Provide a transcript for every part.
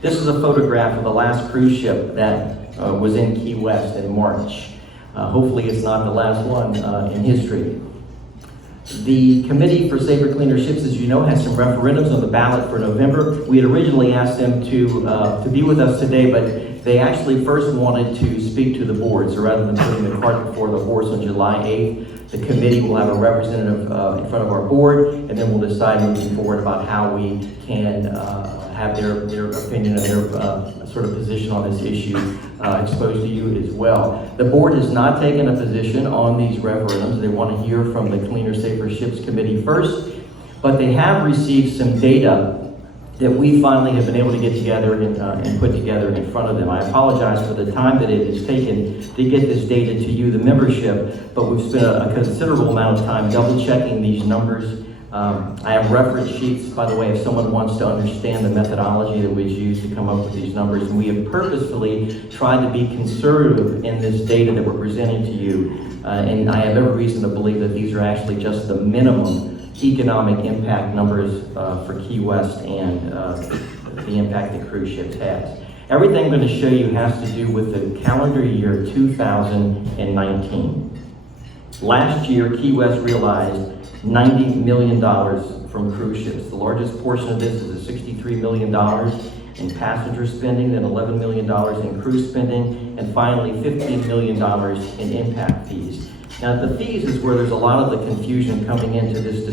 This is a photograph of the last cruise ship that was in Key West in March. Hopefully it's not the last one in history. The Committee for Safer, Cleaner Ships, as you know, has some referendums on the ballot for November. We had originally asked them to be with us today, but they actually first wanted to speak to the board. So rather than putting the cart before the horse on July 8th, the committee will have a representative in front of our board, and then we'll decide moving forward about how we can have their opinion and their sort of position on this issue exposed to you as well. The board has not taken a position on these referendums. They want to hear from the Cleaner, Safer Ships Committee first, but they have received some data that we finally have been able to get together and put together in front of them. I apologize for the time that it has taken to get this data to you, the membership, but we've spent a considerable amount of time double checking these numbers. I have reference sheets, by the way, if someone wants to understand the methodology that was used to come up with these numbers. And we have purposefully tried to be conservative in this data that we're presenting to you. And I have every reason to believe that these are actually just the minimum economic impact numbers for Key West and the impact that cruise ships has. Everything I'm going to show you has to do with the calendar year 2019. Last year, Key West realized $90 million from cruise ships. The largest portion of this is $63 million in passenger spending, then $11 million in cruise spending, and finally $15 million in impact fees. Now, the fees is where there's a lot of the confusion coming into this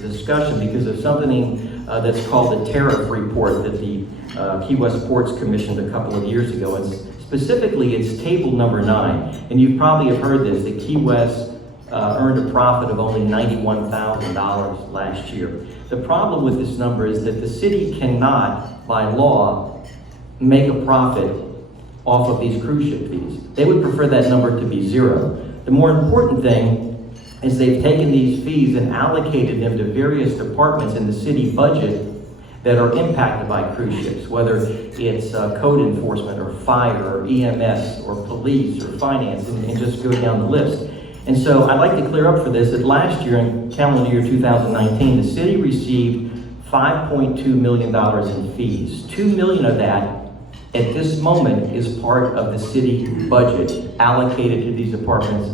discussion because of something that's called the tariff report that the Key West Ports commissioned a couple of years ago. And specifically, it's table number 9. And you probably have heard this, that Key West earned a profit of only $91,000 last year. The problem with this number is that the city cannot, by law, make a profit off of these cruise ship fees. They would prefer that number to be 0. The more important thing is they've taken these fees and allocated them to various departments in the city budget that are impacted by cruise ships, whether it's code enforcement or fire or EMS or police or finance, and just go down the list. And so I'd like to clear up for this that last year, in calendar year 2019, the city received $5.2 million in fees. $2 million of that at this moment is part of the city budget allocated to these departments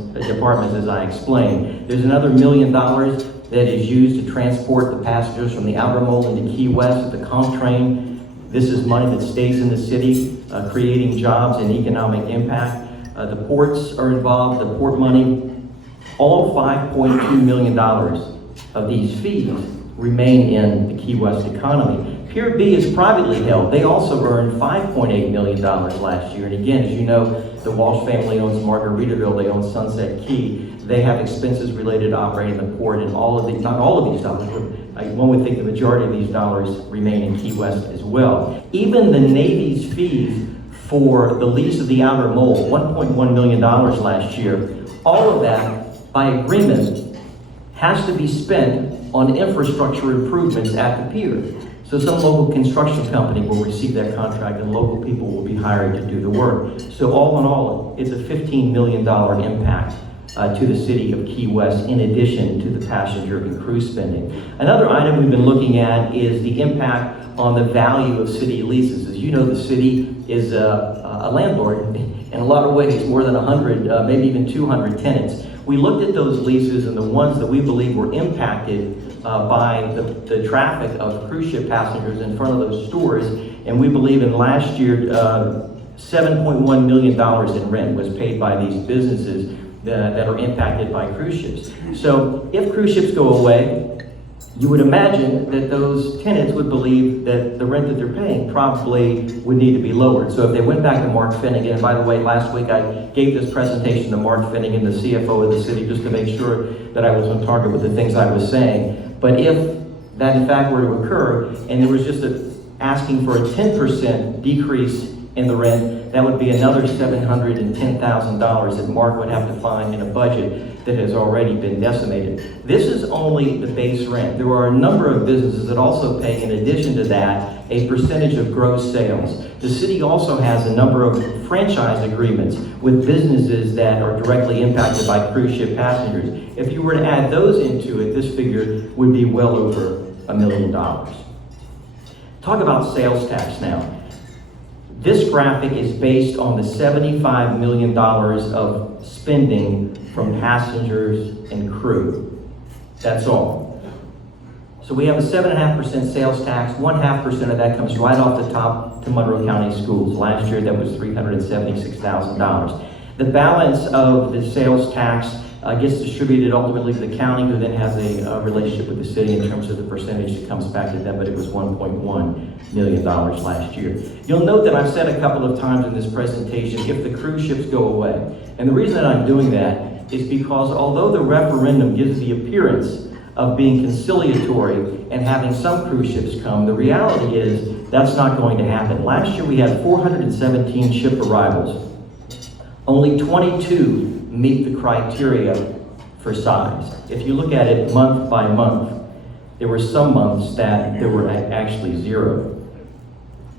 as I explained. There's another $1 million that is used to transport the passengers from the outer mole into Key West at the comp train. This is money that stays in the city, creating jobs and economic impact. The ports are involved, the port money. All $5.2 million of these fees remain in the Key West economy. Pier B is privately held. They also earned $5.8 million last year. And again, as you know, the Walsh family owns Margaritaville, they own Sunset Key. They have expenses related to operating the port, and all of these, not all of these dollars, but one would think the majority of these dollars remain in Key West as well. Even the Navy's fees for the lease of the outer mole, $1.1 million last year, all of that, by agreement, has to be spent on infrastructure improvements at the pier. So some local construction company will receive that contract and local people will be hired to do the work. So all in all, it's a $15 million impact to the city of Key West in addition to the passenger and cruise spending. Another item we've been looking at is the impact on the value of city leases. As you know, the city is a landlord in a lot of ways, more than 100, maybe even 200 tenants. We looked at those leases and the ones that we believe were impacted by the traffic of cruise ship passengers in front of those stores, and we believe in last year $7.1 million in rent was paid by these businesses that are impacted by cruise ships. So if cruise ships go away, you would imagine that those tenants would believe that the rent that they're paying probably would need to be lowered. So if they went back to Mark Finnegan, and by the way, last week I gave this presentation to Mark Finnegan, the CFO of the city, just to make sure that I was on target with the things I was saying. But if that in fact were to occur, and there was just asking for a 10% decrease in the rent, that would be another $710,000 that Mark would have to find in a budget that has already been decimated. This is only the base rent. There are a number of businesses that also pay, in addition to that, a percentage of gross sales. The city also has a number of franchise agreements with businesses that are directly impacted by cruise ship passengers. If you were to add those into it, this figure would be well over $1 million. Talk about sales tax now. This graphic is based on the $75 million of spending from passengers and crew. That's all. So we have a 7.5% sales tax. 0.5% of that comes right off the top to Monroe County Schools. Last year that was $376,000. The balance of the sales tax gets distributed ultimately to the county, who then has a relationship with the city in terms of the percentage that comes back to them, but it was $1.1 million last year. You'll note that I've said a couple of times in this presentation, if the cruise ships go away. And the reason that I'm doing that is because although the referendum gives the appearance of being conciliatory and having some cruise ships come, the reality is that's not going to happen. Last year we had 417 ship arrivals. Only 22 meet the criteria for size. If you look at it month by month, there were some months that there were actually 0.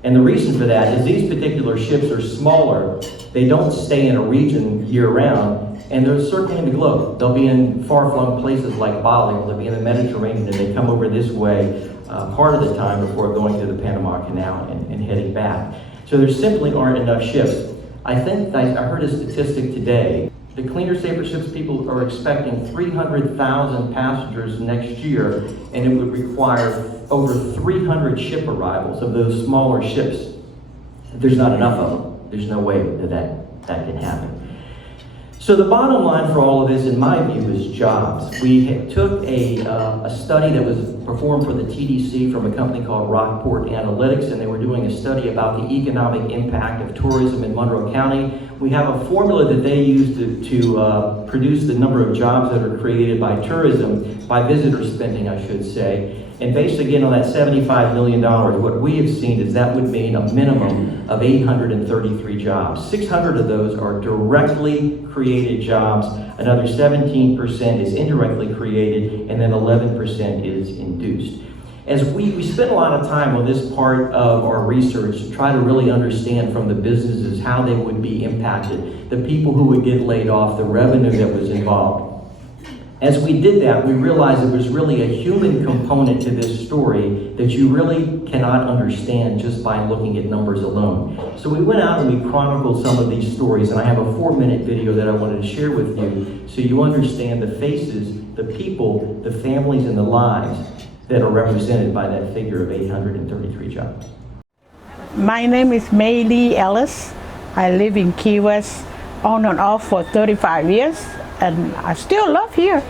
And the reason for that is these particular ships are smaller. They don't stay in a region year-round, and they're circling the globe. They'll be in far-flung places like Bali, they'll be in the Mediterranean, and they come over this way part of the time before going through the Panama Canal and heading back. So there simply aren't enough ships. I heard a statistic today. The Cleaner, Safer Ships people are expecting 300,000 passengers next year, and it would require over 300 ship arrivals of those smaller ships. There's not enough of them. There's no way that can happen. So the bottom line for all of this, in my view, is jobs. We took a study that was performed for the TDC from a company called Rockport Analytics, and they were doing a study about the economic impact of tourism in Monroe County. We have a formula that they use to produce the number of jobs that are created by tourism, by visitor spending, I should say. And based again on that $75 million, what we have seen is that would mean a minimum of 833 jobs. 600 of those are directly created jobs, another 17% is indirectly created, and then 11% is induced. As we spent a lot of time on this part of our research to try to really understand from the businesses how they would be impacted, the people who would get laid off, the revenue that was involved. As we did that, we realized there was really a human component to this story that you really cannot understand just by looking at numbers alone. So we went out and we chronicled some of these stories, and I have a 4-minute video that I wanted to share with you so you understand the faces, the people, the families, and the lives that are represented by that figure of 833 jobs. My name is May Lee Ellis. I live in Key West on and off for 35 years. And I still love here.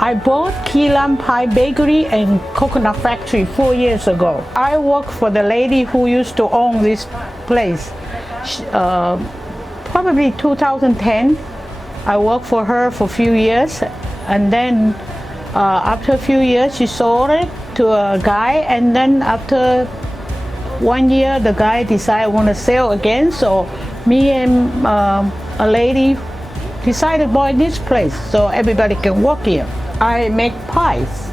I bought Key Lime Pie Bakery and Coconut Factory 4 years ago. I worked for the lady who used to own this place. Probably 2010, I worked for her for a few years, and then after a few years, she sold it to a guy, and then after 1 year, the guy decided I want to sell again, so me and a lady decided to buy this place so everybody can work here. I make pies,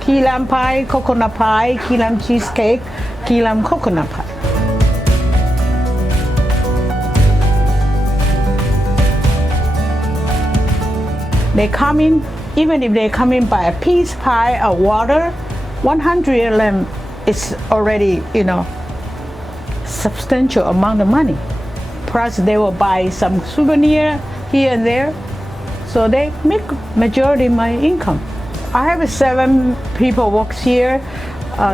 key lime pie, coconut pie, key lime cheesecake, key lime coconut pie. They come in, even if they come in by a peach pie or water, 100 of them is already, substantial amount of money. Plus they will buy some souvenir here and there. So they make majority of my income. I have 7 people works here.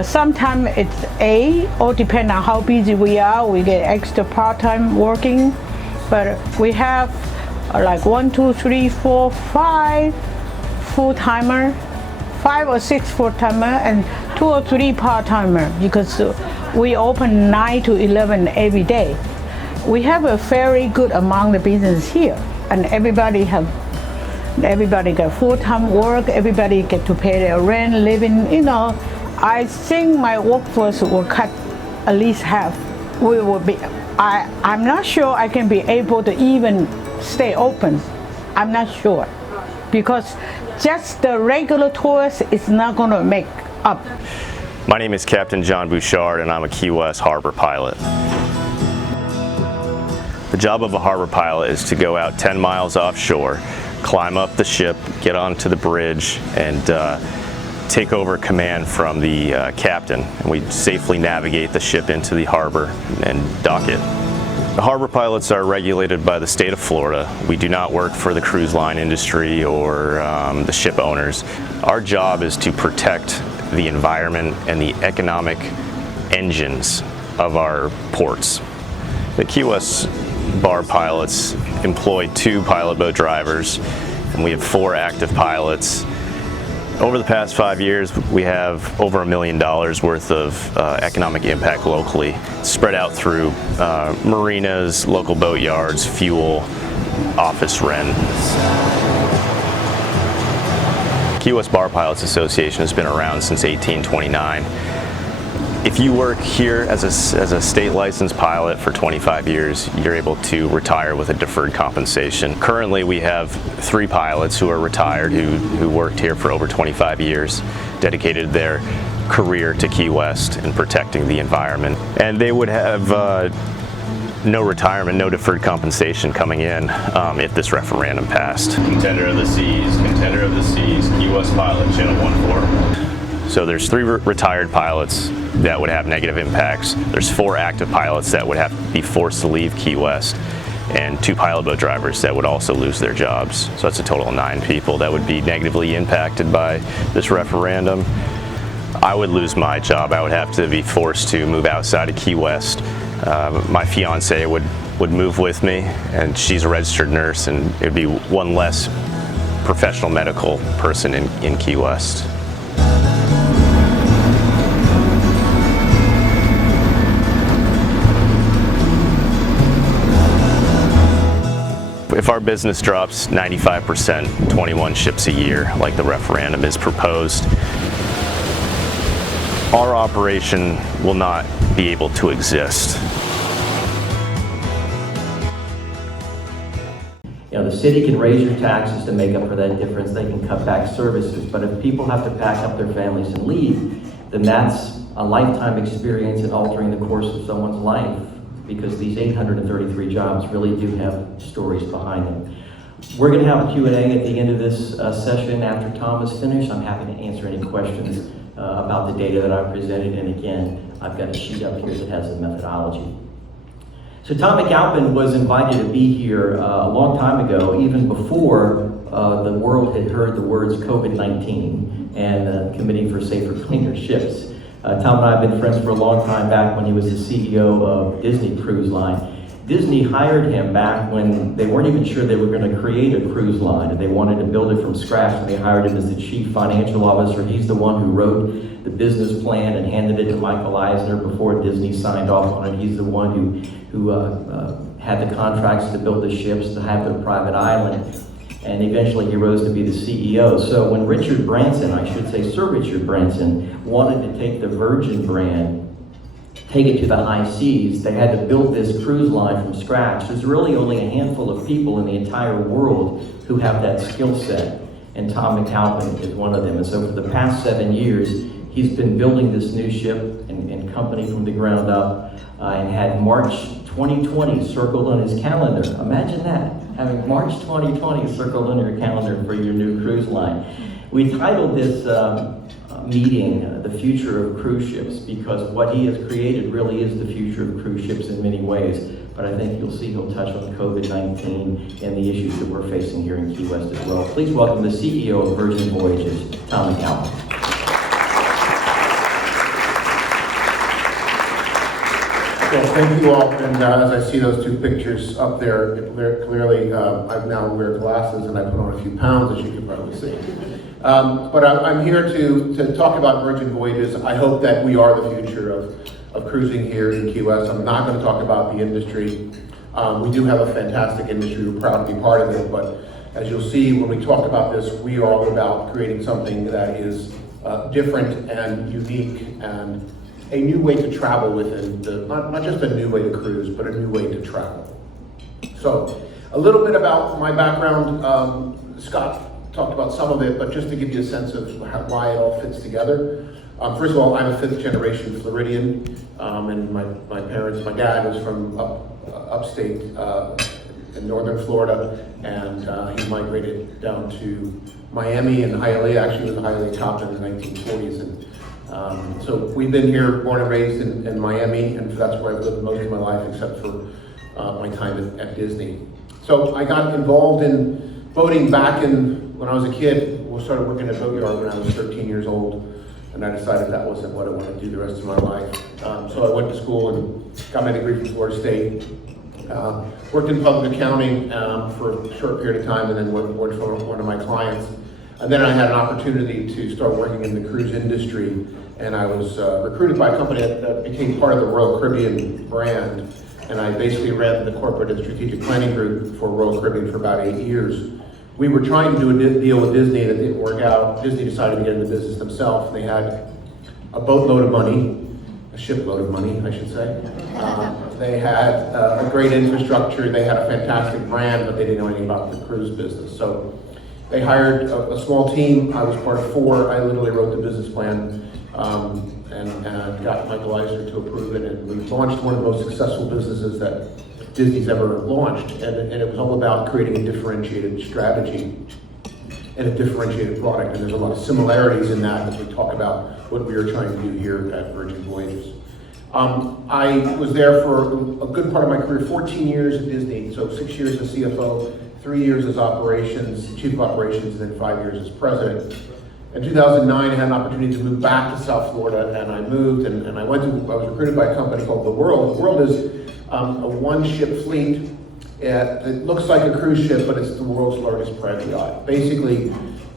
Sometimes it's 8, all depend on how busy we are. We get extra part-time working. But we have like 1, 2, 3, 4, 5 full-timer, 5 or 6 full-timer, and 2 or 3 part-timer, because we open 9 to 11 every day. We have a very good amount of business here, and everybody got full-time work. Everybody get to pay their rent, living. I think my workforce will cut at least half. We will be. I'm not sure I can be able to even stay open. I'm not sure, because just the regular tourists is not going to make up. My name is Captain John Bouchard, and I'm a Key West harbor pilot. The job of a harbor pilot is to go out 10 miles offshore, climb up the ship, get onto the bridge, and take over command from the captain, and we safely navigate the ship into the harbor and dock it. The harbor pilots are regulated by the state of Florida. We do not work for the cruise line industry or the ship owners. Our job is to protect the environment and the economic engines of our ports. The Key West bar pilots employ 2 pilot boat drivers, and we have 4 active pilots. Over the past 5 years, we have over $1 million worth of economic impact locally, spread out through marinas, local boat yards, fuel, office rent. Key West Bar Pilots Association has been around since 1829. If you work here as a state licensed pilot for 25 years, you're able to retire with a deferred compensation. Currently, we have 3 pilots who are retired who worked here for over 25 years, dedicated their career to Key West and protecting the environment. And they would have no retirement, no deferred compensation coming in if this referendum passed. Contender of the seas, Key West pilot, channel 14. So there's 3 retired pilots that would have negative impacts. There's 4 active pilots that would have to be forced to leave Key West, and 2 pilot boat drivers that would also lose their jobs. So that's a total of 9 people that would be negatively impacted by this referendum. I would lose my job. I would have to be forced to move outside of Key West. My fiance would move with me, and she's a registered nurse, and it would be one less professional medical person in Key West. If our business drops 95%, 21 ships a year, like the referendum is proposed, our operation will not be able to exist. You know, the city can raise your taxes to make up for that difference. They can cut back services, but if people have to pack up their families and leave, then that's a lifetime experience in altering the course of someone's life, because these 833 jobs really do have stories behind them. We're going to have a Q&A at the end of this session after Tom is finished. I'm happy to answer any questions about the data that I presented, and again, I've got a sheet up here that has the methodology. So Tom McAlpin was invited to be here a long time ago, even before the world had heard the words COVID-19 and the Committee for Safer, Cleaner Ships. Tom and I have been friends for a long time, back when he was the CEO of Disney Cruise Line. Disney hired him back when they weren't even sure they were going to create a cruise line, and they wanted to build it from scratch, and they hired him as the chief financial officer. He's the one who wrote the business plan and handed it to Michael Eisner before Disney signed off on it. He's the one who had the contracts to build the ships, to have their private island, and eventually he rose to be the CEO. So when Richard Branson, I should say Sir Richard Branson, wanted to take the Virgin brand, take it to the high seas, they had to build this cruise line from scratch. There's really only a handful of people in the entire world who have that skill set, and Tom McAlpin is one of them. And so for the past 7 years, he's been building this new ship and company from the ground up, and had March 2020 circled on his calendar. Imagine that, having March 2020 circled on your calendar for your new cruise line. We titled this meeting, The Future of Cruise Ships, because what he has created really is the future of cruise ships in many ways. But I think you'll see he'll touch on COVID-19 and the issues that we're facing here in Key West as well. Please welcome the CEO of Virgin Voyages, Tom McAlpin. Well, thank you all, and as I see those 2 pictures up there, they're clearly, I now wear glasses and I put on a few pounds, as you can probably see. But I'm here to talk about Virgin Voyages. I hope that we are the future of cruising here in Key West. I'm not going to talk about the industry. We do have a fantastic industry. We're proud to be part of it, but as you'll see when we talk about this, we are all about creating something that is different and unique, and a new way to travel within not just a new way to cruise, but a new way to travel. So a little bit about my background. Scott talked about some of it, but just to give you a sense of why it all fits together. First of all, I'm a 5th generation Floridian, and my parents, my dad was from upstate in northern Florida, and he migrated down to Miami and Hialeah. Actually, was a Hialeah cop in the 1940s, and so we've been here, born and raised in Miami, and that's where I've lived most of my life, except for my time at Disney. So I got involved in boating back when I was a kid. We started working at a boatyard when I was 13 years old, and I decided that wasn't what I wanted to do the rest of my life. So I went to school and got my degree from Florida State. Worked in public accounting for a short period of time, and then worked for one of my clients. And then I had an opportunity to start working in the cruise industry, and I was recruited by a company that became part of the Royal Caribbean brand. And I basically ran the corporate and strategic planning group for Royal Caribbean for about 8 years. We were trying to do a deal with Disney that didn't work out. Disney decided to get into business themselves. They had a boatload of money, a shipload of money, I should say. They had a great infrastructure. They had a fantastic brand, but they didn't know anything about the cruise business. So they hired a small team. I was part of 4. I literally wrote the business plan and got Michael Eisner to approve it. And we launched one of the most successful businesses that Disney's ever launched. And it was all about creating a differentiated strategy and a differentiated product. And there's a lot of similarities in that as we talk about what we are trying to do here at Virgin Voyages. I was there for a good part of my career, 14 years at Disney, so 6 years as CFO, 3 years as chief of operations, and then 5 years as president. In 2009, I had an opportunity to move back to South Florida, and I moved, and I was recruited by a company called The World. The World is a one-ship fleet. It looks like a cruise ship, but it's the world's largest private yacht. Basically,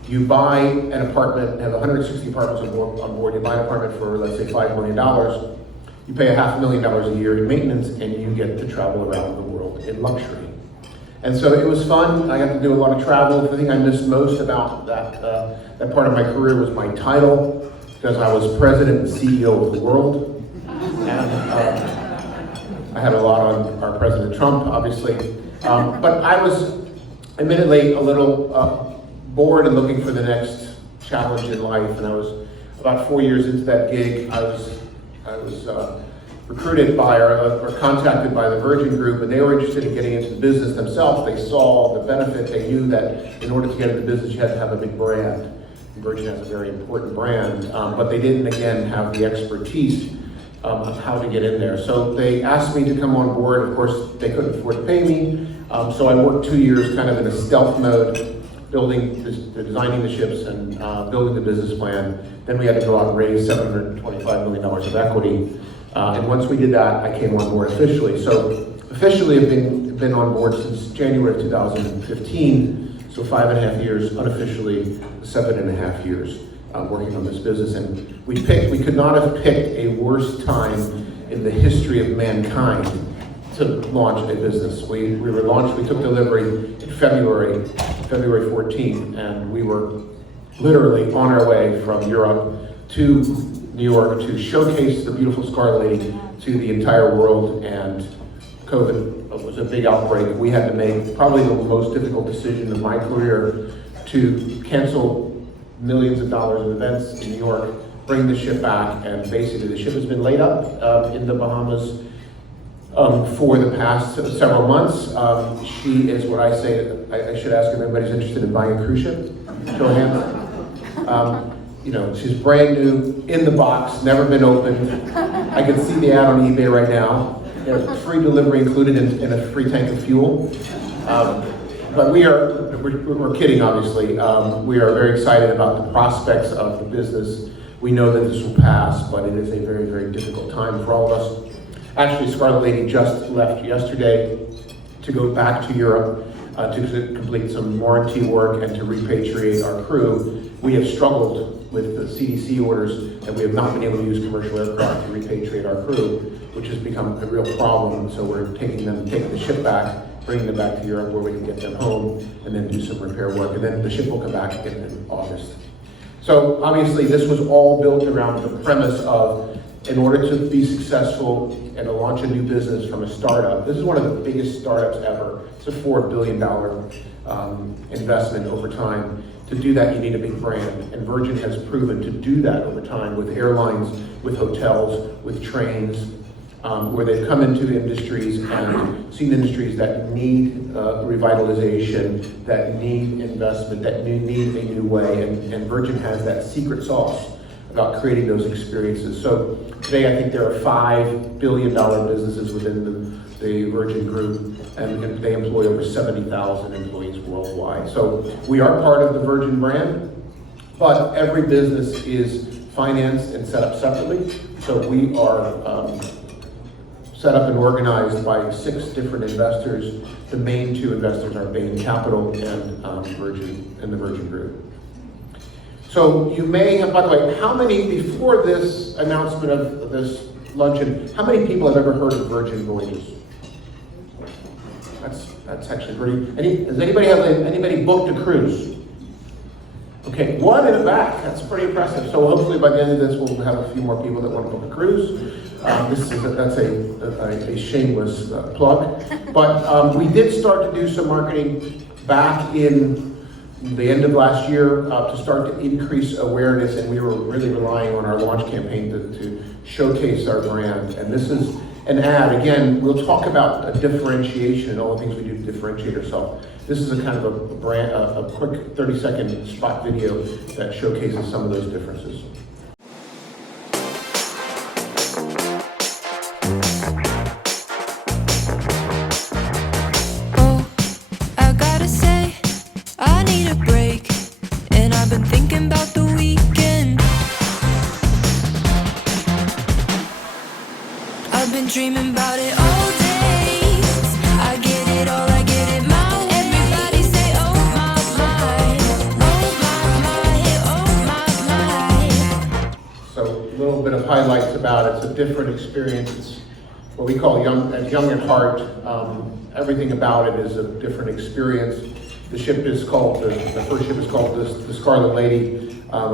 you buy an apartment, have 160 apartments on board. You buy an apartment for, let's say, $5 million. You pay $500,000 a year in maintenance, and you get to travel around the world in luxury. And so it was fun. I got to do a lot of travel. The thing I missed most about that part of my career was my title, because I was president and CEO of the world. And I had a lot on our President Trump, obviously. But I was admittedly a little bored and looking for the next challenge in life. And I was about 4 years into that gig. I was recruited by or contacted by the Virgin Group, and they were interested in getting into the business themselves. They saw the benefit. They knew that in order to get into the business, you had to have a big brand. And Virgin has a very important brand, but they didn't, again, have the expertise of how to get in there. So they asked me to come on board. Of course, they couldn't afford to pay me, so I worked 2 years kind of in a stealth mode, designing the ships and building the business plan. Then we had to go out and raise $725 million of equity. And once we did that, I came on board officially. So officially I've been on board since January of 2015, so 5.5 years, unofficially 7.5 years working on this business. And we could not have picked a worse time in the history of mankind to launch a business. We took delivery in February 14th, and we were literally on our way from Europe to New York to showcase the beautiful Scarlet Lady to the entire world, and COVID was a big outbreak. We had to make probably the most difficult decision of my career to cancel millions of dollars of events in New York, bring the ship back, and basically the ship has been laid up in the Bahamas for the past several months. She is what I say, I should ask if anybody's interested in buying a cruise ship. Show of hands. She's brand new, in the box, never been opened. I can see the ad on eBay right now. Free delivery included in a free tank of fuel. But we're kidding, obviously. We are very excited about the prospects of the business. We know that this will pass, but it is a very, very difficult time for all of us. Actually, Scarlet Lady just left yesterday to go back to Europe to complete some warranty work and to repatriate our crew. We have struggled with the CDC orders, and we have not been able to use commercial aircraft to repatriate our crew, which has become a real problem. So we're taking the ship back, bringing them back to Europe where we can get them home and then do some repair work. And then the ship will come back in August. So obviously this was all built around the premise of, in order to be successful and to launch a new business from a startup, this is one of the biggest startups ever. It's a $4 billion investment over time. To do that, you need a big brand, and Virgin has proven to do that over time with airlines, with hotels, with trains. where they've come into industries and seen industries that need revitalization, that need investment, that need a new way, and Virgin has that secret sauce about creating those experiences. So today I think there are $5 billion businesses within the Virgin Group, and they employ over 70,000 employees worldwide. So we are part of the Virgin brand, but every business is financed and set up separately. So we are set up and organized by 6 different investors. The main 2 investors are Bain Capital and Virgin and the Virgin Group. So you may have, by the way, how many, before this announcement of this luncheon, how many people have ever heard of Virgin Voyages? That's actually pretty, does anybody booked a cruise? Okay, 1 in the back, that's pretty impressive. So hopefully by the end of this, we'll have a few more people that want to book a cruise. That's a shameless plug. But we did start to do some marketing back in the end of last year to start to increase awareness, and we were really relying on our launch campaign to showcase our brand. And this is an ad. Again, we'll talk about a differentiation and all the things we do to differentiate ourselves. This is a kind of a quick 30-second spot video that showcases some of those differences. Oh, I gotta say, I need a break, and I've been thinking about the weekend. I've been dreaming about it all day. I get it all, I get it my way. Everybody say, oh my, oh my. So a little bit of highlights about it. It's a different experience. It's what we call young at heart. Everything about it is a different experience. The ship is called, the first ship is called the Scarlet Lady.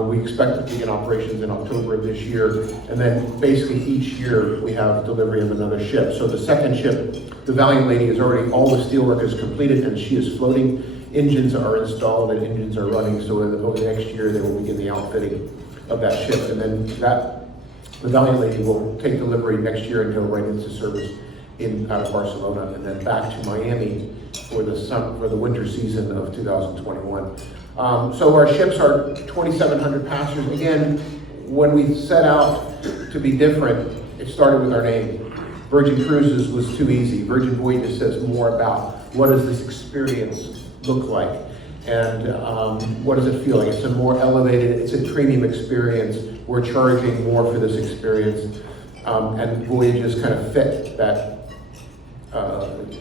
We expect it to be in operations in October of this year. And then basically each year we have delivery of another ship. So the second ship, the Valiant Lady, is already, all the steelwork is completed and she is floating. Engines are installed and engines are running. So over the next year they will begin the outfitting of that ship. And then the Valiant Lady will take delivery next year and go right into service out of Barcelona and then back to Miami for the winter season of 2021. So our ships are 2,700 passengers. Again, when we set out to be different, it started with our name. Virgin Cruises was too easy. Virgin Voyages says more about what does this experience look like and what does it feel like. It's a more elevated, it's a premium experience. We're charging more for this experience, and Voyages kind of fit that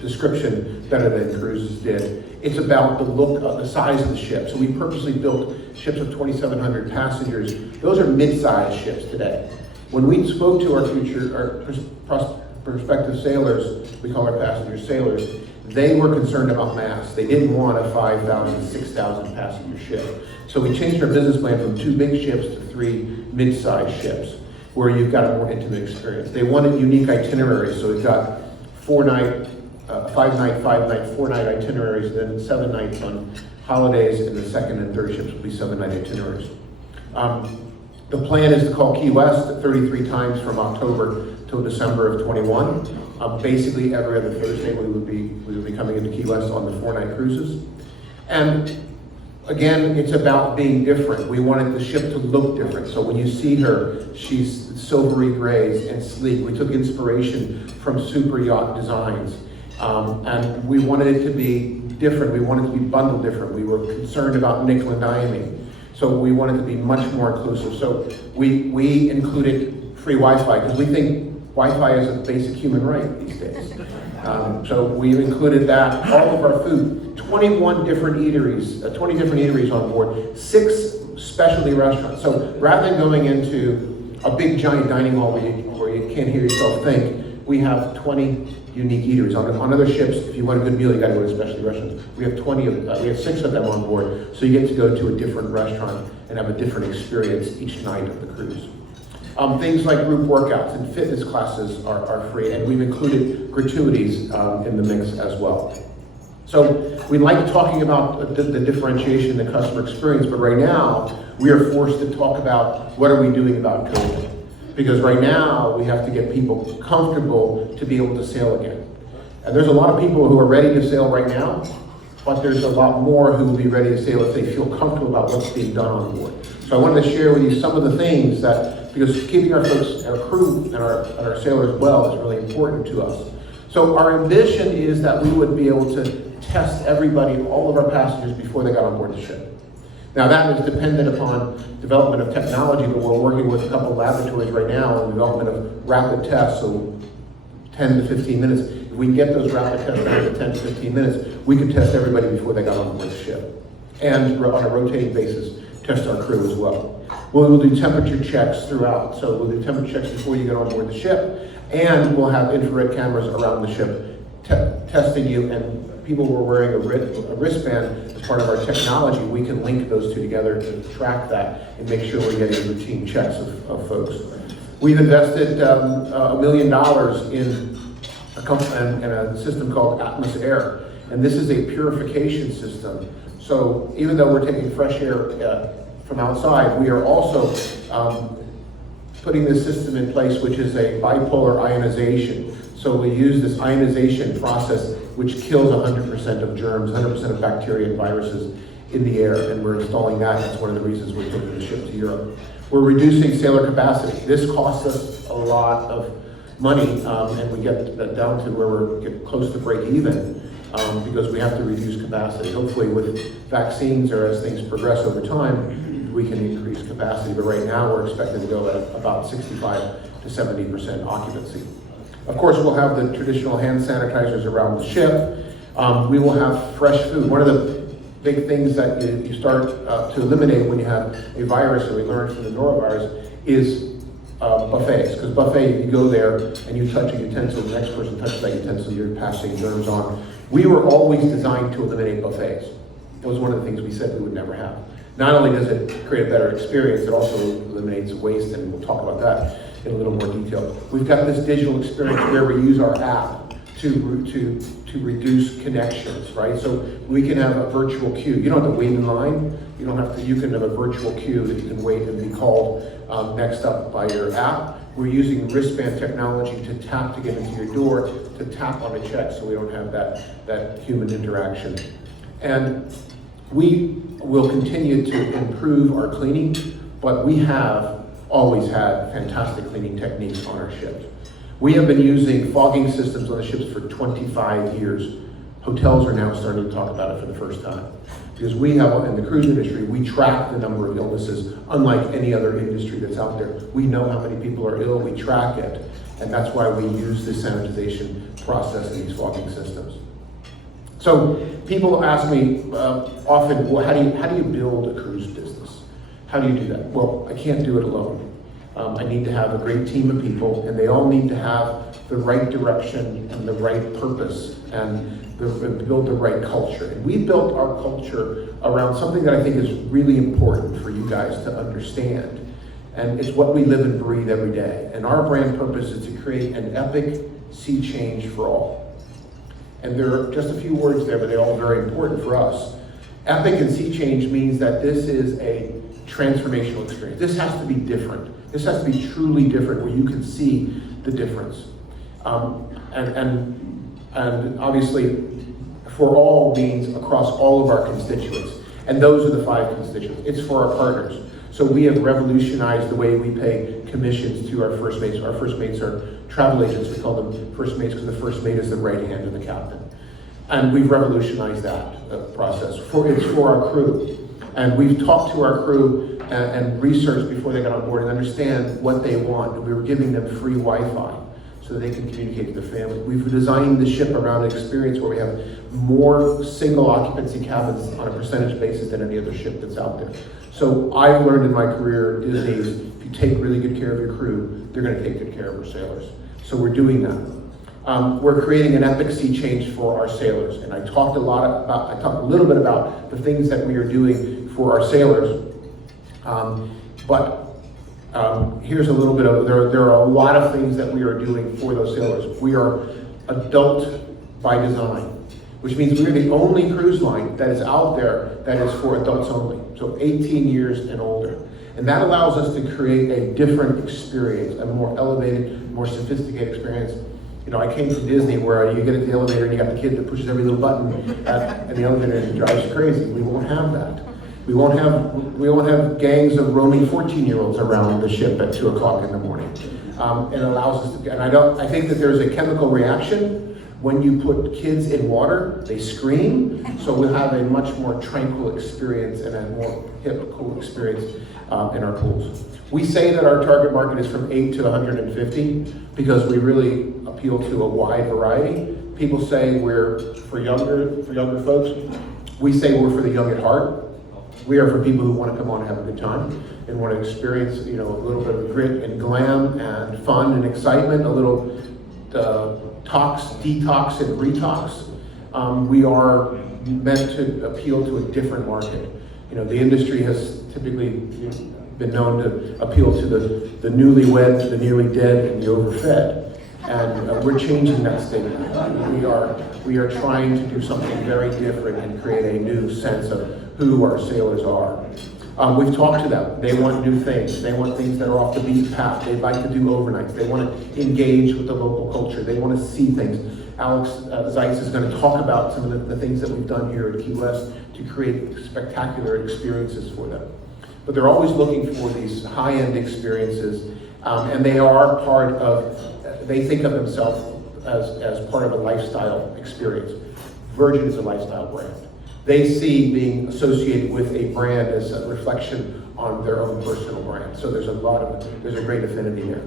description better than Cruises did. It's about the look, the size of the ship. So we purposely built ships of 2,700 passengers. Those are mid-sized ships today. When we spoke to our prospective sailors, we call our passengers sailors, they were concerned about mass. They didn't want a 5,000, 6,000 passenger ship. So we changed our business plan from 2 big ships to 3 mid-sized ships, where you've got a more intimate experience. They wanted unique itineraries, so we've got 4-night, 5-night, 5-night, 4-night itineraries, then 7 nights on holidays, and the second and third ships will be 7-night itineraries. The plan is to call Key West 33 times from October till December of 21. Basically every other Thursday we would be coming into Key West on the 4-night cruises. And again, it's about being different. We wanted the ship to look different. So when you see her, she's silvery grays and sleek. We took inspiration from super yacht designs. And we wanted it to be different. We wanted it to be bundled different. We were concerned about nickel and diming. So we wanted to be much more inclusive. So we included free Wi-Fi because we think Wi-Fi is a basic human right these days. So we've included that, all of our food, 20 different eateries on board, 6 specialty restaurants. So rather than going into a big giant dining hall where you can't hear yourself think, we have 20 unique eateries. On other ships, if you want a good meal, you got to go to specialty restaurants. We have 6 of them on board, so you get to go to a different restaurant and have a different experience each night of the cruise. Things like group workouts and fitness classes are free, and we've included gratuities in the mix as well. So we like talking about the differentiation in the customer experience, but right now we are forced to talk about what are we doing about COVID. Because right now, we have to get people comfortable to be able to sail again. And there's a lot of people who are ready to sail right now, but there's a lot more who will be ready to sail if they feel comfortable about what's being done on board. So I wanted to share with you some of the things that, because keeping our folks, our crew and our sailors well is really important to us. So our ambition is that we would be able to test everybody, all of our passengers, before they got on board the ship. Now that is dependent upon development of technology, but we're working with a couple of laboratories right now on development of rapid tests, so 10 to 15 minutes. If we can get those rapid tests down to 10 to 15 minutes, we can test everybody before they got on board the ship. And on a rotating basis, test our crew as well. We'll do temperature checks throughout. So we'll do temperature checks before you get on board the ship, and we'll have infrared cameras around the ship testing you, and people who are wearing a wristband as part of our technology, we can link those two together to track that and make sure we're getting routine checks of folks. We've invested $1 million in a system called Atmos Air, and this is a purification system. So even though we're taking fresh air from outside, we are also putting this system in place, which is a bipolar ionization. So we use this ionization process, which kills 100% of germs, 100% of bacteria and viruses in the air, and we're installing that. That's one of the reasons we're taking the ship to Europe. We're reducing sailor capacity. This costs us a lot of money, and we get that down to where we're getting close to break even, because we have to reduce capacity. Hopefully with vaccines or as things progress over time, we can increase capacity, but right now we're expected to go at about 65 to 70% occupancy. Of course, we'll have the traditional hand sanitizers around the ship. We will have fresh food. One of the big things that you start to eliminate when you have a virus, that we learned from the norovirus, is buffets. Because buffet, if you go there and you touch a utensil, the next person touches that utensil, you're passing germs on. We were always designed to eliminate buffets. That was one of the things we said we would never have. Not only does it create a better experience, it also eliminates waste, and we'll talk about that in a little more detail. We've got this digital experience where we use our app to reduce connections, right? So we can have a virtual queue. You don't have to wait in line. You don't have to. You can have a virtual queue that you can wait and be called next up by your app. We're using wristband technology to tap to get into your door, to tap on a check, so we don't have that human interaction. And we will continue to improve our cleaning, but we have always had fantastic cleaning techniques on our ships. We have been using fogging systems on the ships for 25 years. Hotels are now starting to talk about it for the first time. Because we have, in the cruise industry, we track the number of illnesses, unlike any other industry that's out there. We know how many people are ill, we track it, and that's why we use this sanitization process in these fogging systems. So people ask me often, well, how do you build a cruise business? How do you do that? Well, I can't do it alone. I need to have a great team of people, and they all need to have the right direction and the right purpose, and build the right culture. And we built our culture around something that I think is really important for you guys to understand. And it's what we live and breathe every day. And our brand purpose is to create an epic sea change for all. And there are just a few words there, but they're all very important for us. Epic and sea change means that this is a transformational experience. This has to be different. This has to be truly different, where you can see the difference. And obviously, for all means across all of our constituents. And those are the 5 constituents. It's for our partners. So we have revolutionized the way we pay commissions to our first mates. Our first mates are travel agents. We call them first mates because the first mate is the right hand of the captain. And we've revolutionized that process. It's for our crew. And we've talked to our crew and researched before they got on board and understand what they want. And we were giving them free Wi-Fi so that they can communicate to their family. We've designed the ship around an experience where we have more single occupancy cabins on a percentage basis than any other ship that's out there. So I've learned in my career at Disney, if you take really good care of your crew, they're going to take good care of our sailors. So we're doing that. We're creating an epic sea change for our sailors. And I talked a little bit about the things that we are doing for our sailors. Here's a little bit of, there are a lot of things that we are doing for those sailors. We are adult by design, which means we're the only cruise line that is out there that is for adults only, so 18 years and older. And that allows us to create a different experience, a more elevated, more sophisticated experience. You know, I came from Disney where you get at the elevator and you got the kid that pushes every little button in the elevator and it drives you crazy. We won't have that. We won't have gangs of roaming 14-year-olds around the ship at 2 o'clock in the morning. It allows us to, and I think that there's a chemical reaction when you put kids in water, they scream. So we'll have a much more tranquil experience and a more hip, cool experience in our pools. We say that our target market is from 8 to 150 because we really appeal to a wide variety. People say we're for younger folks. We say we're for the young at heart. We are for people who want to come on and have a good time and want to experience, you know, a little bit of grit and glam and fun and excitement, a little detox and retox. We are meant to appeal to a different market. You know, the industry has typically been known to appeal to the newlywed, the nearly dead, and the overfed. And we're changing that stigma. We are trying to do something very different and create a new sense of who our sailors are. We've talked to them. They want new things. They want things that are off the beaten path. They'd like to do overnights. They want to engage with the local culture. They want to see things. Alex Zeitz is going to talk about some of the things that we've done here at Key West to create spectacular experiences for them. But they're always looking for these high-end experiences, and they are part of, they think of themselves as part of a lifestyle experience. Virgin is a lifestyle brand. They see being associated with a brand as a reflection on their own personal brand. So there's a great affinity there.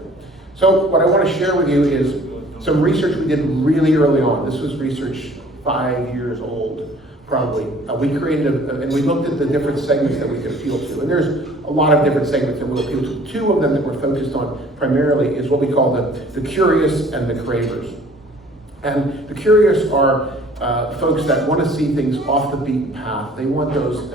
So what I want to share with you is some research we did really early on. This was research 5 years old, probably. We created and we looked at the different segments that we could appeal to. And there's a lot of different segments that we'll appeal to. 2 of them that we're focused on primarily is what we call the curious and the cravers. And the curious are folks that want to see things off the beaten path. They want those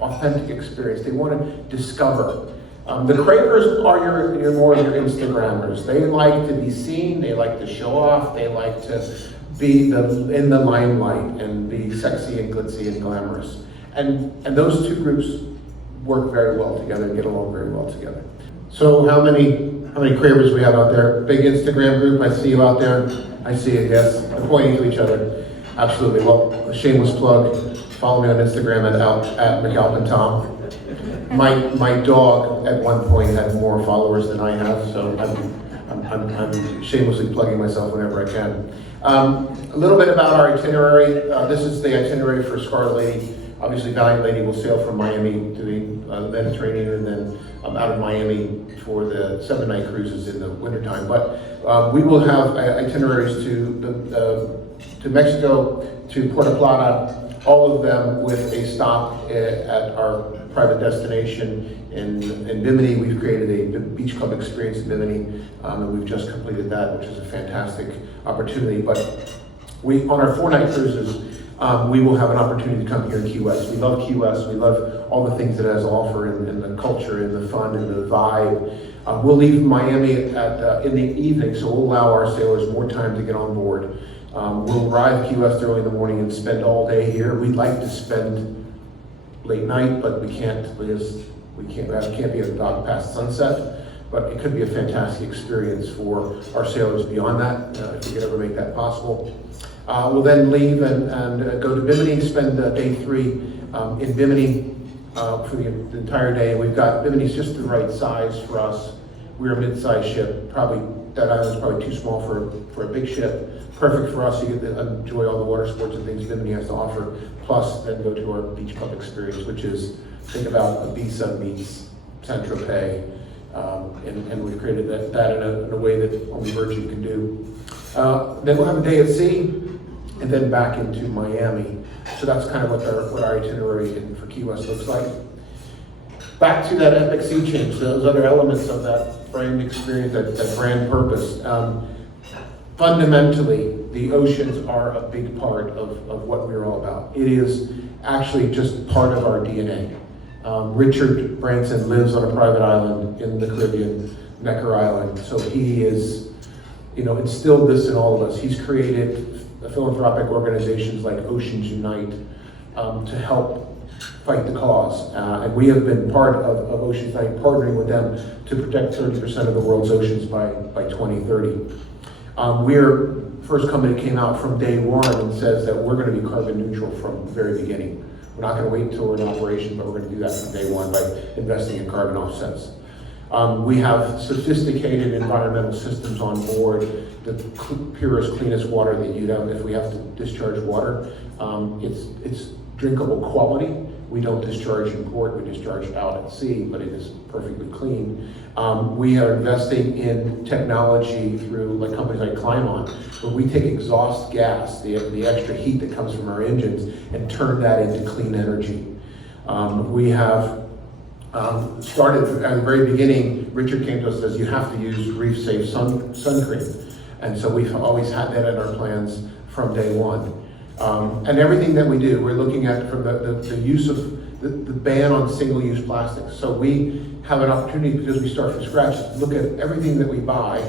authentic experience. They want to discover. The cravers are your more of your Instagrammers. They like to be seen. They like to show off. They like to be in the limelight and be sexy and glitzy and glamorous. And those 2 groups work very well together and get along very well together. So how many cravers we have out there? Big Instagram group. I see you out there. I see it. Yes, we're pointing to each other. Absolutely. Well, a shameless plug. Follow me on Instagram at McAlpinTom. My dog at one point had more followers than I have, so I'm shamelessly plugging myself whenever I can. A little bit about our itinerary. This is the itinerary for Scarlet Lady. Obviously, Valiant Lady will sail from Miami to the Mediterranean and then out of Miami for the 7-night cruises in the wintertime. But we will have itineraries to Mexico, to Puerto Plata, all of them with a stop at our private destination in Bimini. We've created a beach club experience in Bimini, and we've just completed that, which is a fantastic opportunity. But on our 4-night cruises, we will have an opportunity to come here in Key West. We love Key West. We love all the things it has to offer and the culture and the fun and the vibe. We'll leave Miami in the evening, so we'll allow our sailors more time to get on board. We'll arrive Key West early in the morning and spend all day here. We'd like to spend late night, but we can't because we can't be at the dock past sunset. But it could be a fantastic experience for our sailors beyond that, if we could ever make that possible. We'll then leave and go to Bimini, spend day 3 in Bimini for the entire day. We've got Bimini's just the right size for us. We're a mid-sized ship. That island's probably too small for a big ship. Perfect for us. You get to enjoy all the water sports and things Bimini has to offer. Plus, then go to our beach club experience, which is, think about Ibiza meets Saint-Tropez. And we've created that in a way that only Virgin can do. Then we'll have a day at sea, and then back into Miami. So that's kind of what our itinerary for Key West looks like. Back to that epic sea change, those other elements of that brand experience, that brand purpose. Fundamentally, the oceans are a big part of what we're all about. It is actually just part of our DNA. Richard Branson lives on a private island in the Caribbean, Necker Island. So he is, instilled this in all of us. He's created philanthropic organizations like Oceans Unite to help fight the cause. And we have been part of Oceans Night, partnering with them to protect 30% of the world's oceans by 2030. We're first company came out from day one and says that we're going to be carbon neutral from the very beginning. We're not going to wait until we're in operation, but we're going to do that from day one by investing in carbon offsets. We have sophisticated environmental systems on board, the purest, cleanest water that you'd have if we have to discharge water. It's drinkable quality. We don't discharge in port, we discharge out at sea, but it is perfectly clean. We are investing in technology through like companies like Climon, where we take exhaust gas, the extra heat that comes from our engines, and turn that into clean energy. We have started at the very beginning. Richard came to us and says, you have to use reef safe sun cream. And so we've always had that in our plans from day one. And everything that we do, we're looking at from the use of the ban on single-use plastics. So we have an opportunity, because we start from scratch, to look at everything that we buy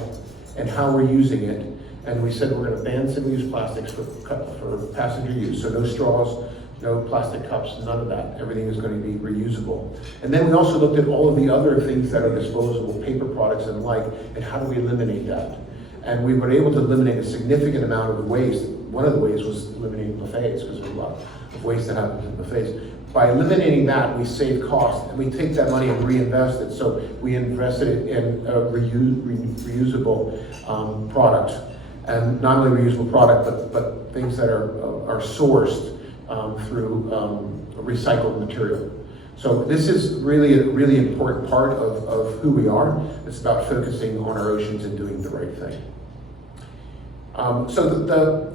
and how we're using it. And we said we're going to ban single-use plastics for passenger use. So no straws, no plastic cups, none of that. Everything is going to be reusable. And then we also looked at all of the other things that are disposable, paper products and the like, and how do we eliminate that? And we were able to eliminate a significant amount of waste. One of the ways was eliminating buffets, because there's a lot of waste that happens in buffets. By eliminating that, we save costs, and we take that money and reinvest it. So we invested it in a reusable product, and not only reusable product, but things that are sourced through recycled material. So this is really a really important part of who we are. It's about focusing on our oceans and doing the right thing. So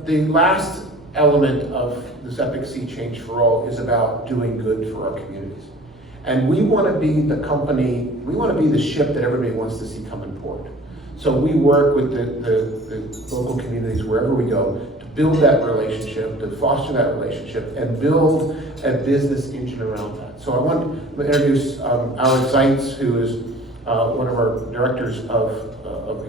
the last element of this Epic Sea Change for All is about doing good for our communities. And we want to be the company, we want to be the ship that everybody wants to see come in port. So we work with the local communities wherever we go to build that relationship, to foster that relationship, and build a business engine around that. So I want to introduce Alex Zeitz, who is one of our directors of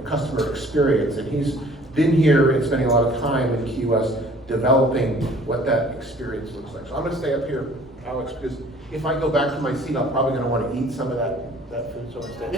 customer experience, and he's been here and spending a lot of time in Key West developing what that experience looks like. So I'm going to stay up here, Alex, because if I go back to my seat, I'm probably going to want to eat some of that food, so I stay.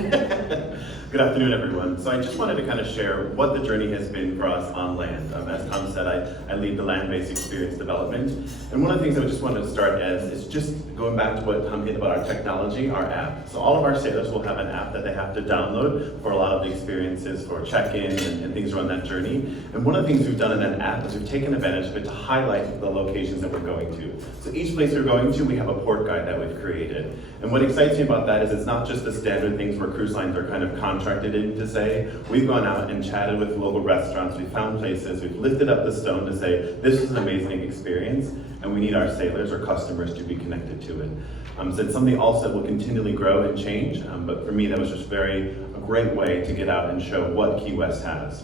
Good afternoon, everyone. So I just wanted to kind of share what the journey has been for us on land. As Tom said, I lead the land-based experience development. And one of the things I just wanted to start as is just going back to what Tom hit about our technology, our app. So all of our sailors will have an app that they have to download for a lot of the experiences, for check-in and things around that journey. And one of the things we've done in that app is we've taken advantage of it to highlight the locations that we're going to. So each place we're going to, we have a port guide that we've created. And what excites me about that is it's not just the standard things where cruise lines are kind of contracted in to say. We've gone out and chatted with local restaurants, we've found places, we've lifted up the stone to say, this is an amazing experience, and we need our sailors or customers to be connected to it. So it's something also that will continually grow and change, but for me that was just a great way to get out and show what Key West has.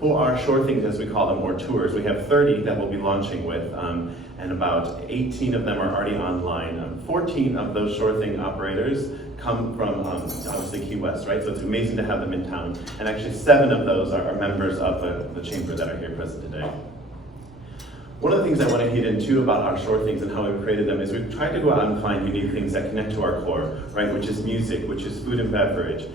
For our shore things, as we call them, or tours, we have 30 that we'll be launching with, and about 18 of them are already online. 14 of those shore thing operators come from obviously Key West, right? So it's amazing to have them in town. And actually 7 of those are members of the chamber that are here present today. One of the things I want to hit into about our shore things and how we've created them is we've tried to go out and find unique things that connect to our core, right? Which is music, which is food and beverage,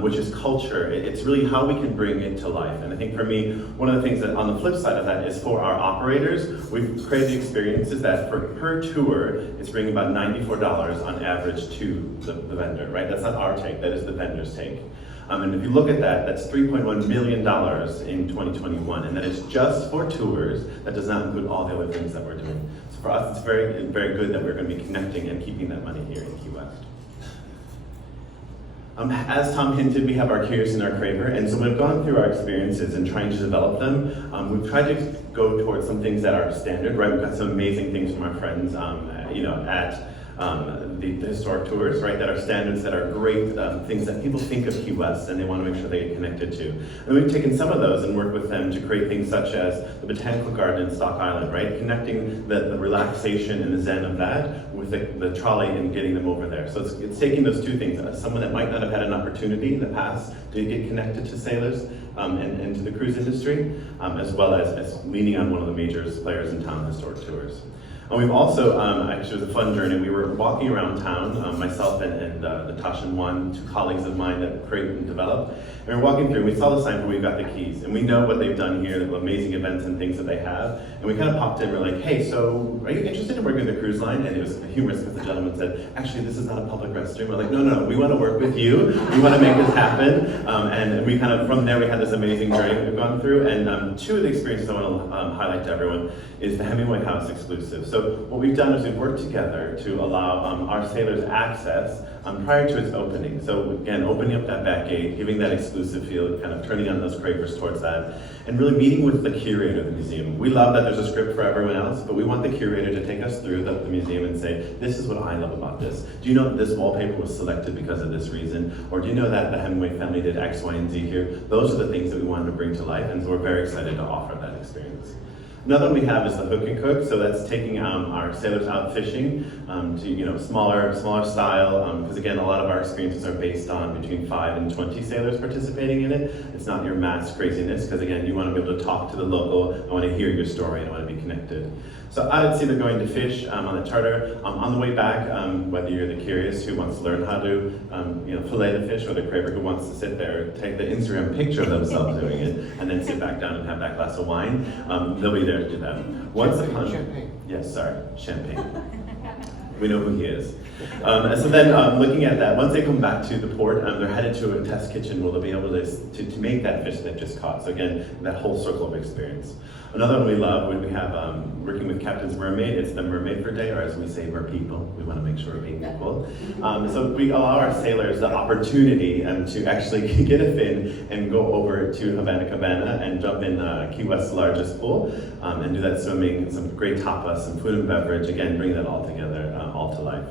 which is culture. It's really how we can bring it to life. And I think for me, one of the things that on the flip side of that is for our operators, we've created experiences that for per tour, it's bringing about $94 on average to the vendor, right? That's not our take, that is the vendor's take. And if you look at that, that's $3.1 million in 2021, and that is just for tours. That does not include all the other things that we're doing. So for us, it's very, very good that we're going to be connecting and keeping that money here in Key West. As Tom hinted, we have our curious and our craver, and so we've gone through our experiences and trying to develop them. We've tried to go towards some things that are standard, right? We've got some amazing things from our friends, at the historic tours, right, that are standards that are great things that people think of Key West and they want to make sure they get connected to. And we've taken some of those and worked with them to create things such as the Botanical Garden in Stock Island, right, connecting the relaxation and the zen of that with the trolley and getting them over there. So it's taking those two things, someone that might not have had an opportunity in the past to get connected to sailors and to the cruise industry, as well as leaning on one of the major players in town, Historic Tours. And we've also, actually it was a fun journey, we were walking around town, myself and Natasha and Juan, two colleagues of mine that create and develop, and we were walking through and we saw the sign for We've Got the Keys, and we know what they've done here, the amazing events and things that they have, and we kind of popped in, we're like, hey, so are you interested in working with the cruise line? And it was humorous because the gentleman said, actually this is not a public restroom. We're like, no, we want to work with you, we want to make this happen, and we kind of, from there we had this amazing journey we've gone through, and two of the experiences I want to highlight to everyone is the Hemingway House exclusive. So what we've done is we've worked together to allow our sailors access prior to its opening. So again, opening up that back gate, giving that exclusive feel, kind of turning on those cravers towards that, and really meeting with the curator of the museum. We love that there's a script for everyone else, but we want the curator to take us through the museum and say, this is what I love about this. Do you know that this wallpaper was selected because of this reason? Or do you know that the Hemingway family did X, Y, and Z here? Those are the things that we wanted to bring to life, and so we're very excited to offer that experience. Another one we have is the Hook and Cook, so that's taking our sailors out fishing to smaller style, because again, a lot of our experiences are based on between 5 and 20 sailors participating in it. It's not your mass craziness, because again, you want to be able to talk to the local, I want to hear your story, and I want to be connected. So out at sea, they're going to fish on the charter. On the way back, whether you're the curious who wants to learn how to fillet the fish, or the craver who wants to sit there, take the Instagram picture of themselves doing it, and then sit back down and have that glass of wine, they'll be there to do that. Once upon Champagne. Yes, sorry, champagne. We know who he is. And so then looking at that, once they come back to the port, they're headed to a test kitchen where they'll be able to make that fish they've just caught. So again, that whole circle of experience. Another one we love when we have working with Captain's Mermaid, it's the Mermaid for Day, or as we say, merpeople. We want to make sure we're being equal. So we allow our sailors the opportunity to actually get a fin and go over to Havana Cabana and jump in Key West's largest pool and do that swimming, some great tapas, some food and beverage, again, bring that all together, all to life.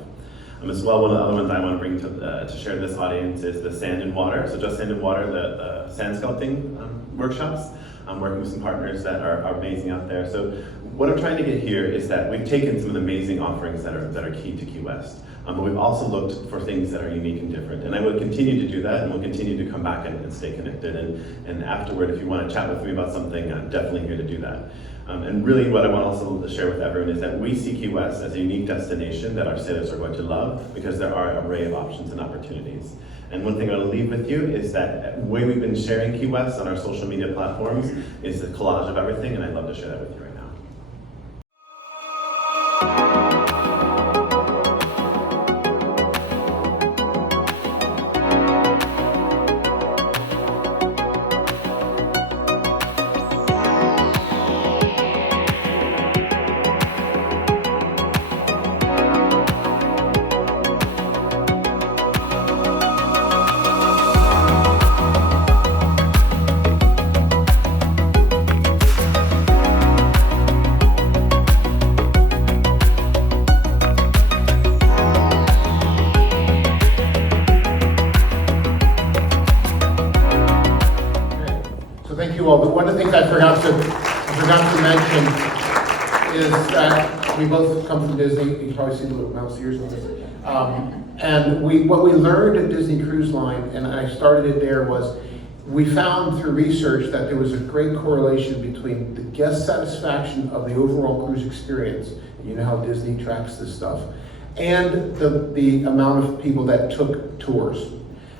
As well, one of the other ones I want to bring to share to this audience is the Sand and Water. So just Sand and Water, the sand sculpting workshops. I'm working with some partners that are amazing out there. So what I'm trying to get here is that we've taken some of the amazing offerings that are key to Key West, but we've also looked for things that are unique and different. And I will continue to do that, and we'll continue to come back and stay connected. And afterward, if you want to chat with me about something, I'm definitely here to do that. And really what I want also to share with everyone is that we see Key West as a unique destination that our sailors are going to love, because there are an array of options and opportunities. And one thing I want to leave with you is that the way we've been sharing Key West on our social media platforms is the collage of everything, and I'd love to share that with you right now. Well, but one of the things I forgot to mention is that we both come from Disney. You probably see the little mouse ears on this. And what we learned at Disney Cruise Line, and I started it there, was we found through research that there was a great correlation between the guest satisfaction of the overall cruise experience, you know how Disney tracks this stuff, and the amount of people that took tours.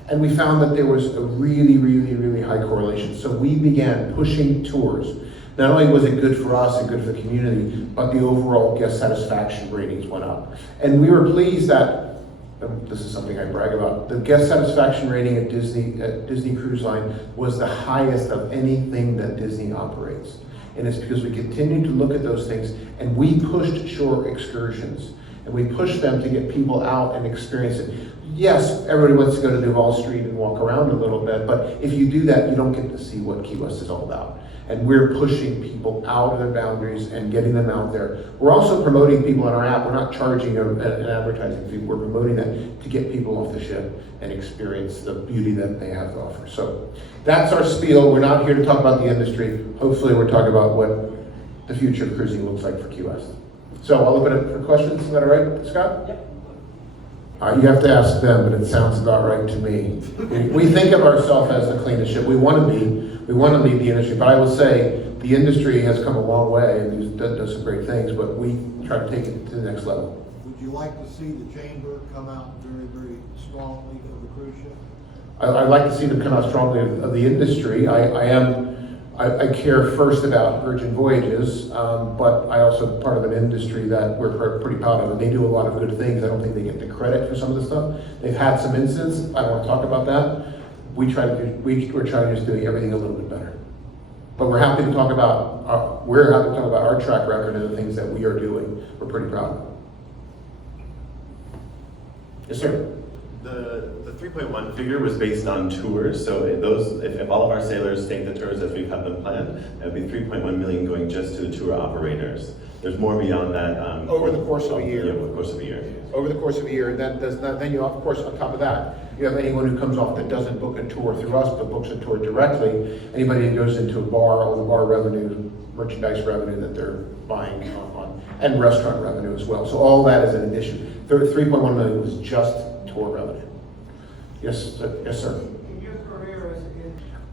And we found that there was a really, really, really high correlation. So we began pushing tours. Not only was it good for us and good for the community, but the overall guest satisfaction ratings went up. And we were pleased that, this is something I brag about, the guest satisfaction rating at Disney Cruise Line was the highest of anything that Disney operates. And it's because we continued to look at those things, and we pushed shore excursions. And we pushed them to get people out and experience it. Yes, everybody wants to go to Duval Street and walk around a little bit, but if you do that, you don't get to see what Key West is all about. And we're pushing people out of their boundaries and getting them out there. We're also promoting people on our app. We're not charging an advertising fee. We're promoting that to get people off the ship and experience the beauty that they have to offer. So that's our spiel. We're not here to talk about the industry. Hopefully we're talking about what the future of cruising looks like for Key West. So I'll open it for questions. Is that all right, Scott? Yep. You have to ask them, but it sounds about right to me. We think of ourselves as the cleanest ship. We want to be. We want to lead the industry. But I will say, the industry has come a long way and does some great things, but we try to take it to the next level. Would you like to see the chamber come out very, very strongly of the cruise ship? I'd like to see them come out strongly of the industry. I care first about Virgin Voyages, but I also part of an industry that we're pretty proud of, and they do a lot of good things. I don't think they get the credit for some of the stuff. They've had some incidents. I don't want to talk about that. We're trying to just doing everything a little bit better. But we're happy to talk about our track record and the things that we are doing. We're pretty proud of it. Yes, sir. The 3.1 figure was based on tours, so if all of our sailors take the tours as we've had them planned, that would be 3.1 million going just to the tour operators. There's more beyond that. Over the course of a year. Yeah, over the course of a year. Over the course of a year, and then you, of course, on top of that, you have anyone who comes off that doesn't book a tour through us, but books a tour directly. Anybody that goes into a bar, all the bar revenue, merchandise revenue that they're buying on, and restaurant revenue as well. So all that is an addition. 3.1 million was just tour revenue. Yes, yes, sir. In your career as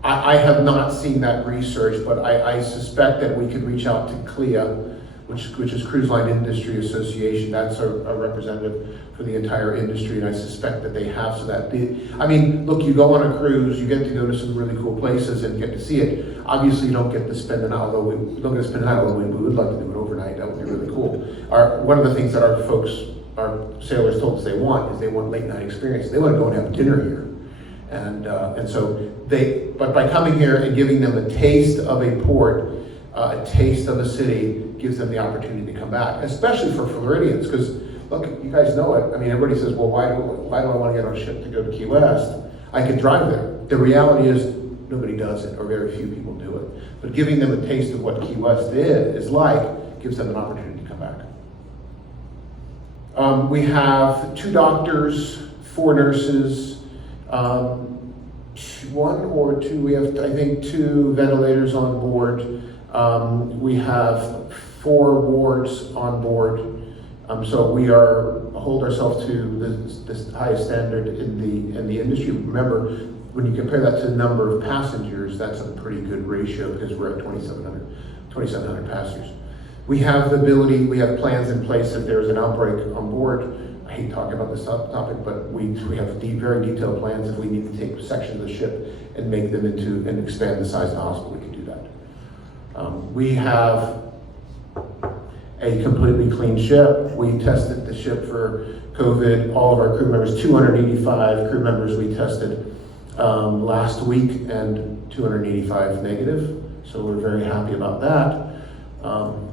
I have not seen that research, but I suspect that we could reach out to CLIA, which is Cruise Line Industry Association. That's a representative for the entire industry, and I suspect that they have. So that I mean, look, you go on a cruise, you get to go to some really cool places and get to see it. Obviously, you don't get to spend an hour. Although we don't get to spend an hour, we would like to do it overnight. That would be really cool. One of the things that our sailors told us they want late night experience. They want to go and have dinner here, and so but by coming here and giving them a taste of a port, a taste of a city, gives them the opportunity to come back, especially for Floridians. Because look, you guys know it. I mean, everybody says, well, why do I want to get on a ship to go to Key West? I could drive there. The reality is nobody does it, or very few people do it. But giving them a taste of what Key West is like gives them an opportunity to come back. We have 2 doctors, 4 nurses, 1 or 2, we have, I think, 2 ventilators on board. We have 4 wards on board. So we hold ourselves to this highest standard in the industry. Remember, when you compare that to the number of passengers, that's a pretty good ratio because we're at 2,700 passengers. We have the ability, we have plans in place if there's an outbreak on board. I hate talking about this topic, but we have very detailed plans. If we need to take sections of the ship and make them into and expand the size of the hospital, we can do that. We have a completely clean ship. We tested the ship for COVID. All of our crew members, 285 crew members we tested last week, and 285 negative. So we're very happy about that.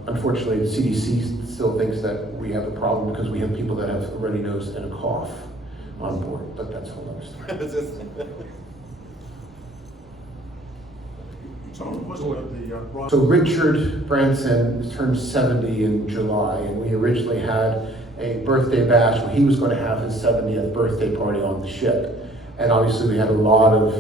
Unfortunately, the CDC still thinks that we have a problem because we have people that have a runny nose and a cough on board, but that's a whole other story. So Richard Branson turned 70 in July, and we originally had a birthday bash where he was going to have his 70th birthday party on the ship. And obviously we had a lot of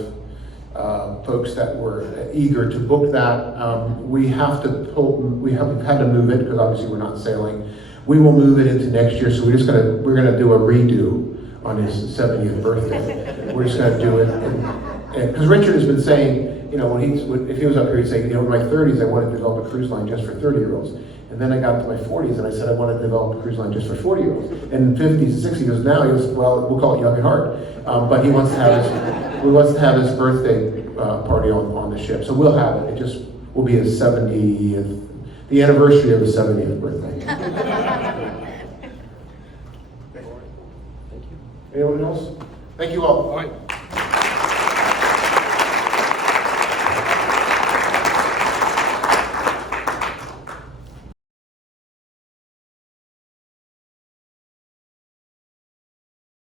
folks that were eager to book that. We have had to move it because obviously we're not sailing. We will move it into next year, so we're gonna do a redo on his 70th birthday. We're just gonna do it, because Richard has been saying, you know, if he was up here, he'd say, you know, in my 30s I wanted to develop a cruise line just for 30-years. And then I got to my 40s and I said I wanted to develop a cruise line just for 40-years. And 50s and 60s, he goes, now he goes, well, we'll call it young at heart. But he wants to have his birthday party on the ship. So we'll have it. It just will be his 70th, the anniversary of his 70th birthday. Anyone else? Thank you all. All right.